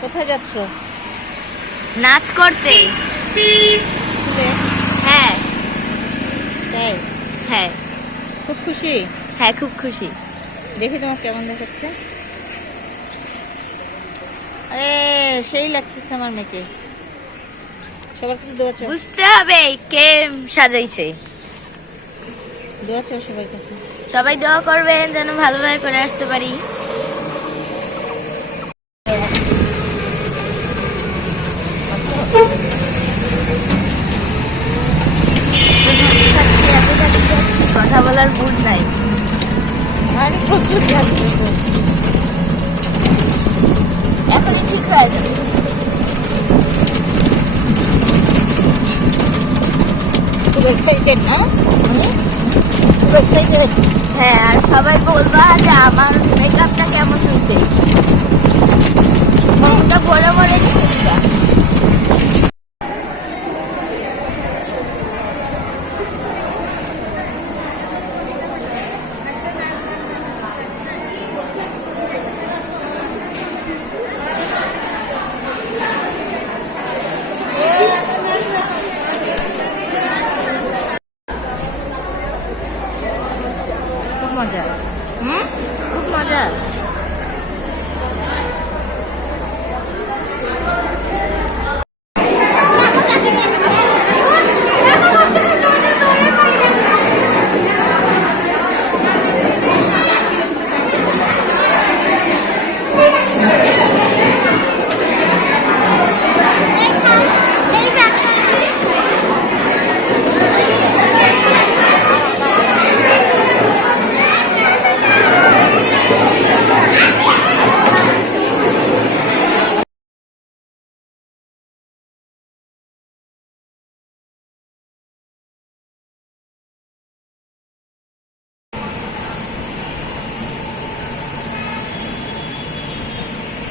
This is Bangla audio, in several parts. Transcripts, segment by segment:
কোথায় যাচ্ছ? নাচ করতে। হ্যাঁ। তাই? হ্যাঁ। খুব খুশি? হ্যাঁ খুব খুশি। দেখি তোমার কেমন দেখাচ্ছে। আরে সেই লাগতেছে আমার মেয়েকে। সবার কাছে দোয়া চাও। বুঝতে হবে কে সাজাইছে। দোয়া চাও সবার কাছে। সবাই দোয়া করবেন যেন ভালোভাবে করে আসতে পারি। নাই আরে প্রচুর লাগছে এখনই ঠিক হয়ে যাবে। হ্যাঁ আর সবাই বলবা যে আমার মেকআপটা কেমন হয়েছে? মজা হুম খুব মজা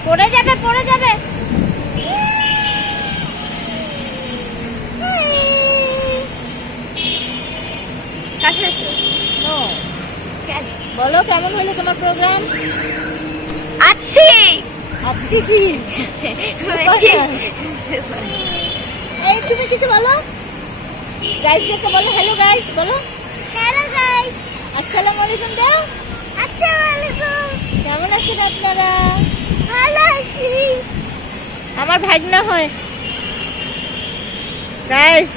পড়ে যাবে পড়ে যাবে। কাছে বলো কেমন হলো তোমার প্রোগ্রাম আছি আপনি কি। এই তুমি কিছু বলো? গাইসকে বলো হ্যালো গাইস বলো। হ্যালো গাইস আসসালামু আলাইকুম দাও। আসসালামু আলাইকুম। কেমন আছেন আপনারা? আছি আমার ভাগনা হয়। গাইস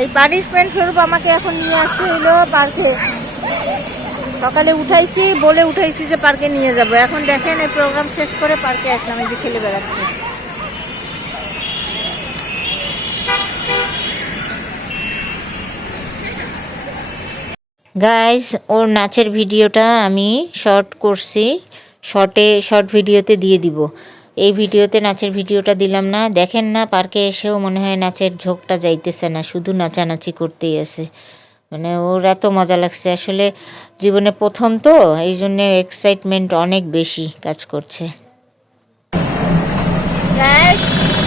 এই পানিশমেন্ট স্বরূপ আমাকে এখন নিয়ে আসতে হলো পার্কে সকালে উঠাইছি, বলে উঠাইছি যে পার্কে নিয়ে যাব। এখন দেখেন এই প্রোগ্রাম শেষ করে পার্কে আসলাম, এই যে খেলে বেড়াচ্ছে। গাইস ওর নাচের ভিডিওটা আমি শর্ট করছি। শর্টে, শর্ট ভিডিওতে দিয়ে দিব। এই ভিডিওতে নাচের ভিডিওটা দিলাম না। দেখেন না, পার্কে এসেও মনে হয় নাচের ঝোঁকটা যাইতেছে না, শুধু নাচানাচি করতেই আছে। মানে ওর এত মজা লাগছে। আসলে জীবনে প্রথম তো, এই জন্যে এক্সাইটমেন্ট অনেক বেশি কাজ করছে।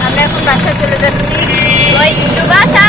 আমরা এখন চলে যাচ্ছি। বাসা।